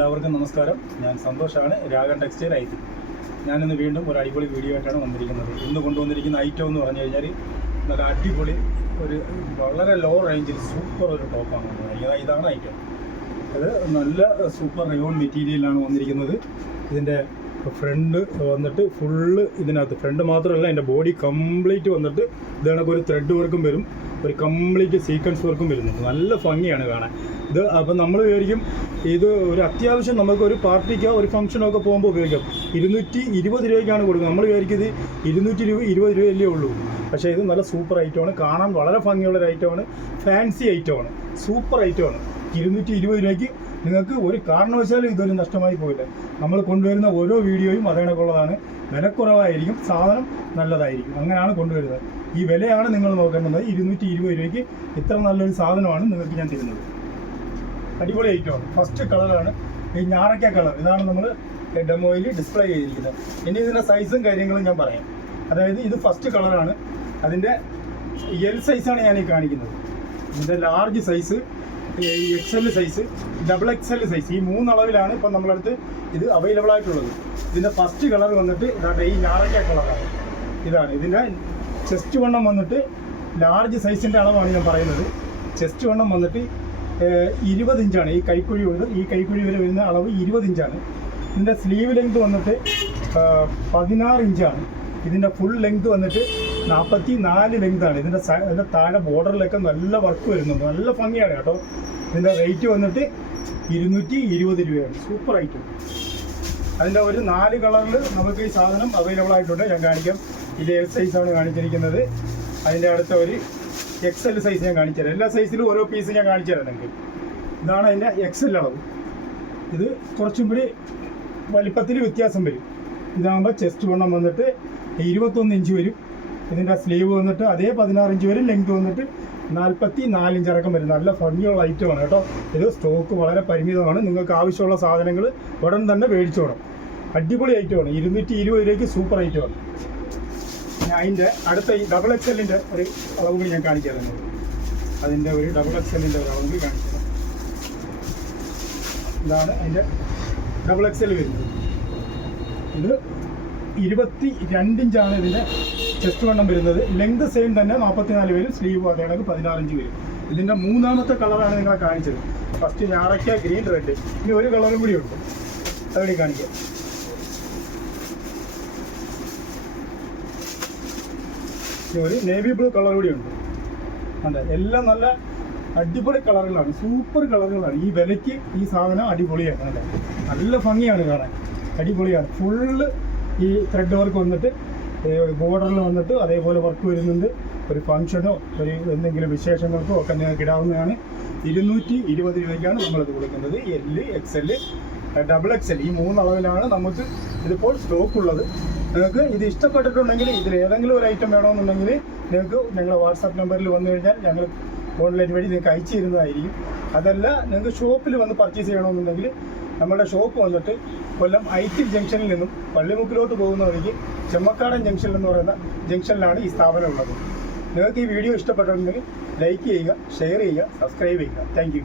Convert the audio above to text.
എല്ലാവർക്കും നമസ്കാരം. ഞാൻ സന്തോഷാണ്. രാഗൻ ടെക്സ്റ്റൈൽ ഐ ഞാനിന്ന് വീണ്ടും ഒരു അടിപൊളി വീഡിയോ ആയിട്ടാണ് വന്നിരിക്കുന്നത്. ഇന്ന് കൊണ്ടുവന്നിരിക്കുന്ന ഐറ്റം എന്ന് പറഞ്ഞു കഴിഞ്ഞാൽ നല്ല അടിപൊളി ഒരു വളരെ ലോ റേഞ്ചിൽ സൂപ്പർ ഒരു ടോപ്പാണ് വന്നിരിക്കുന്നത് ഇതാണ് ഐറ്റം. അത് നല്ല സൂപ്പർ റയോൺ മെറ്റീരിയലാണ് വന്നിരിക്കുന്നത്. ഇതിന്റെ ഫ്രണ്ട് വന്നിട്ട് ഫുള്ള് ഇതിനകത്ത് ഫ്രണ്ട് മാത്രമല്ല എന്റെ ബോഡി കംപ്ലീറ്റ് വന്നിട്ട് ഇതാണ് ഒരു ത്രെഡ് വർക്കും വരും. ഒരു കംപ്ലീറ്റ് സീക്വൻസ് വർക്കും വരുന്നുണ്ട്. നല്ല ഭംഗിയാണ് കാണാൻ. ഇത് അപ്പം നമ്മൾ വിചാരിക്കും ഇത് ഒരു അത്യാവശ്യം നമുക്ക് ഒരു പാർട്ടിക്കോ ഒരു ഫംഗ്ഷനോ ഒക്കെ പോകുമ്പോൾ ഉപയോഗിക്കാം. ഇരുന്നൂറ്റി ഇരുപത് രൂപയ്ക്കാണ് കൊടുക്കുന്നത്. നമ്മൾ വിചാരിക്കും ഇത് ഇരുന്നൂറ്റി രൂപ ഇരുപത് രൂപയല്ലേ ഉള്ളൂ. പക്ഷേ ഇത് നല്ല സൂപ്പർ ഐറ്റമാണ് കാണാൻ വളരെ ഭംഗിയുള്ള ഒരു ഐറ്റമാണ് ഫാൻസി ഐറ്റമാണ് സൂപ്പർ ഐറ്റമാണ് ഇരുന്നൂറ്റി ഇരുപത് രൂപയ്ക്ക് നിങ്ങൾക്ക് ഒരു കാരണവശാലും ഇതൊരു നഷ്ടമായി പോയില്ല. നമ്മൾ കൊണ്ടുവരുന്ന ഓരോ വീഡിയോയും അതേണക്കുള്ളതാണ് വിലക്കുറവായിരിക്കും സാധനം നല്ലതായിരിക്കും. അങ്ങനെയാണ് കൊണ്ടുവരുന്നത്. ഈ വിലയാണ് നിങ്ങൾ നോക്കേണ്ടത്. ഇരുന്നൂറ്റി ഇരുപത് രൂപയ്ക്ക് ഇത്ര നല്ലൊരു സാധനമാണ് നിങ്ങൾക്ക് ഞാൻ തരുന്നത്. അടിപൊളി ഐറ്റമാണ് ഫസ്റ്റ് കളറാണ് ഈ ഞാറയ്ക്ക കളർ ഇതാണ് നമ്മൾ ഡെമോയിൽ ഡിസ്പ്ലേ ചെയ്തിരിക്കുന്നത്. ഇനി ഇതിന്റെ സൈസും കാര്യങ്ങളും ഞാൻ പറയാം. അതായത് ഇത് ഫസ്റ്റ് കളറാണ് അതിന്റെ എൽ സൈസാണ് ഞാൻ ഈ കാണിക്കുന്നത്. ഇതിന്റെ large size X L size double X L size ഈ മൂന്ന് അളവിലാണ് ഇപ്പം നമ്മളടുത്ത് ഇത് അവൈലബിൾ ആയിട്ടുള്ളത്. ഇതിന്റെ ഫസ്റ്റ് കളർ വന്നിട്ട് ഇതാണ്ട് ഈ ഞാറയ്ക്ക കളറാണ് ഇതാണ്. ഇതിന്റെ ചെസ്റ്റ് വണ്ണം വന്നിട്ട് ലാർജ് സൈസിന്റെ അളവാണ് ഞാൻ പറയുന്നത്. ചെസ്റ്റ് വണ്ണം വന്നിട്ട് ഇരുപത് ഇഞ്ചാണ്. ഈ കൈക്കുഴി മുതൽ ഈ കൈക്കുഴി വരെ വരുന്ന അളവ് ഇരുപത് ഇഞ്ചാണ്. ഇതിന്റെ സ്ലീവ് ലെങ്ത് വന്നിട്ട് പതിനാറ് ഇഞ്ചാണ്. ഇതിന്റെ ഫുൾ ലെങ്ത് വന്നിട്ട് നാൽപ്പത്തി നാല് ലെങ്താണ് ഇതിന്റെ ഇതിന്റെ താഴെ ബോർഡറിലൊക്കെ നല്ല വർക്ക് വരുന്നുണ്ട്. നല്ല ഭംഗിയാണ് കേട്ടോ. ഇതിന്റെ റേറ്റ് വന്നിട്ട് ഇരുന്നൂറ്റി ഇരുപത് രൂപയാണ്. സൂപ്പർ ഐറ്റം അതിന്റെ ഒരു നാല് കളറിൽ നമുക്ക് ഈ സാധനം അവൈലബിൾ ആയിട്ടുണ്ട്. ഞാൻ കാണിക്കാം. ഇത് എൽ സൈസ് ആണ് കാണിച്ചിരിക്കുന്നത്. അതിന്റെ അടുത്ത ഒരു എക്സ് എൽ സൈസ് ഞാൻ കാണിച്ചു തരാം. എല്ലാ സൈസിലും ഓരോ പീസ് ഞാൻ കാണിച്ചു തരാം നിങ്ങൾക്ക് ഇതാണ് അതിന്റെ എക്സ് എൽ അളവ്. ഇത് കുറച്ചും കൂടി വലിപ്പത്തിൽ വ്യത്യാസം വരും. ഇതാകുമ്പോൾ ചെസ്റ്റ് വണ്ണം വന്നിട്ട് ഇരുപത്തൊന്ന് ഇഞ്ച് വരും. ഇതിന്റെ സ്ലീവ് വന്നിട്ട് അതേ പതിനാറ് ഇഞ്ച് വരും ലെങ്ത് വന്നിട്ട് നാൽപ്പത്തി നാലിഞ്ച് അടക്കം വരും. നല്ല ഭംഗിയുള്ള ഐറ്റമാണ് കേട്ടോ. ഇത് സ്റ്റോക്ക് വളരെ പരിമിതമാണ്. നിങ്ങൾക്ക് ആവശ്യമുള്ള സാധനങ്ങൾ ഉടൻ തന്നെ മേടിച്ചോണം അടിപൊളി ഐറ്റമാണ് ഇരുന്നൂറ്റി ഇരുപത് രൂപയ്ക്ക് സൂപ്പർ ഐറ്റമാണ് അതിന്റെ അടുത്ത ഈ ഡബിൾ എക്സ് എല്ലിന്റെ ഒരു അളവ് കൂടി ഞാൻ കാണിച്ചു തരുന്നത് അതിന്റെ ഒരു ഡബിൾ എക്സ് എല്ലിന്റെ ഒരു അളവ് കൂടി കാണിച്ചു തരാം ഇതാണ് അതിന്റെ ഡബിൾ എക്സ് എൽ വരുന്നത്. ഇത് ഇരുപത്തി രണ്ടിഞ്ചാണ് ഇതിന്റെ ചെസ്റ്റ് വണ്ണം വരുന്നത്. ലെങ്ത് സെയിം തന്നെ നാൽപ്പത്തിനാല് വരും സ്ലീവ് അതേ കണക്ക് പതിനാറഞ്ച് വരും ഇതിന്റെ മൂന്നാമത്തെ കളറാണ് നിങ്ങളെ കാണിച്ചത്. ഫസ്റ്റ് ഞാറയ്ക്ക ഗ്രീൻ റെഡ് ഇനി ഒരു കളറും കൂടി ഉണ്ട്. അതുകൂടി കാണിക്കാം. ഒരു നേവി ബ്ലൂ കളർ കൂടി ഉണ്ട്. അതെ എല്ലാം നല്ല അടിപൊളി കളറുകളാണ് സൂപ്പർ കളറുകളാണ് ഈ വിലയ്ക്ക് ഈ സാധനം അടിപൊളിയാണ്. അല്ലേ? നല്ല ഭംഗിയാണ് കാണാൻ. അടിപൊളിയാണ്. ഫുള്ള് ഈ ത്രെഡ് വർക്ക് വന്നിട്ട് ബോർഡറിൽ വന്നിട്ട് അതേപോലെ വർക്ക് വരുന്നുണ്ട്. ഒരു ഫംഗ്ഷനോ ഒരു എന്തെങ്കിലും വിശേഷങ്ങൾക്കോ ഒക്കെ നിങ്ങൾക്ക് ഇടാവുന്നതാണ്. ഇരുന്നൂറ്റി ഇരുപത് രൂപയ്ക്കാണ് നമ്മളത് കൊടുക്കുന്നത്. L X L double X L ഈ മൂന്നളവിലാണ് നമുക്ക് ഇതിപ്പോൾ സ്റ്റോക്ക് ഉള്ളത്. നിങ്ങൾക്ക് ഇത് ഇഷ്ടപ്പെട്ടിട്ടുണ്ടെങ്കിൽ ഇതിൽ ഏതെങ്കിലും ഒരു ഐറ്റം വേണമെന്നുണ്ടെങ്കിൽ നിങ്ങൾക്ക് ഞങ്ങളുടെ വാട്സാപ്പ് നമ്പറിൽ വന്നു കഴിഞ്ഞാൽ ഞങ്ങൾ ഓൺലൈൻ വഴി നിങ്ങൾക്ക് അയച്ചു തരുന്നതായിരിക്കും. അതല്ല നിങ്ങൾക്ക് ഷോപ്പിൽ വന്ന് പർച്ചേസ് ചെയ്യണമെന്നുണ്ടെങ്കിൽ നമ്മുടെ ഷോപ്പ് വന്നിട്ട് കൊല്ലം ഐ ടി ജംഗ്ഷനിൽ നിന്നും പള്ളിമുക്കിലോട്ട് പോകുന്ന വഴിക്ക് ചെമ്മക്കാടൻ ജംഗ്ഷൻ എന്ന് പറയുന്ന ജംഗ്ഷനിലാണ് ഈ സ്ഥാപനം ഉള്ളത്. നിങ്ങൾക്ക് ഈ വീഡിയോ ഇഷ്ടപ്പെട്ടിട്ടുണ്ടെങ്കിൽ ലൈക്ക് ചെയ്യുക ഷെയർ ചെയ്യുക സബ്സ്ക്രൈബ് ചെയ്യുക. താങ്ക്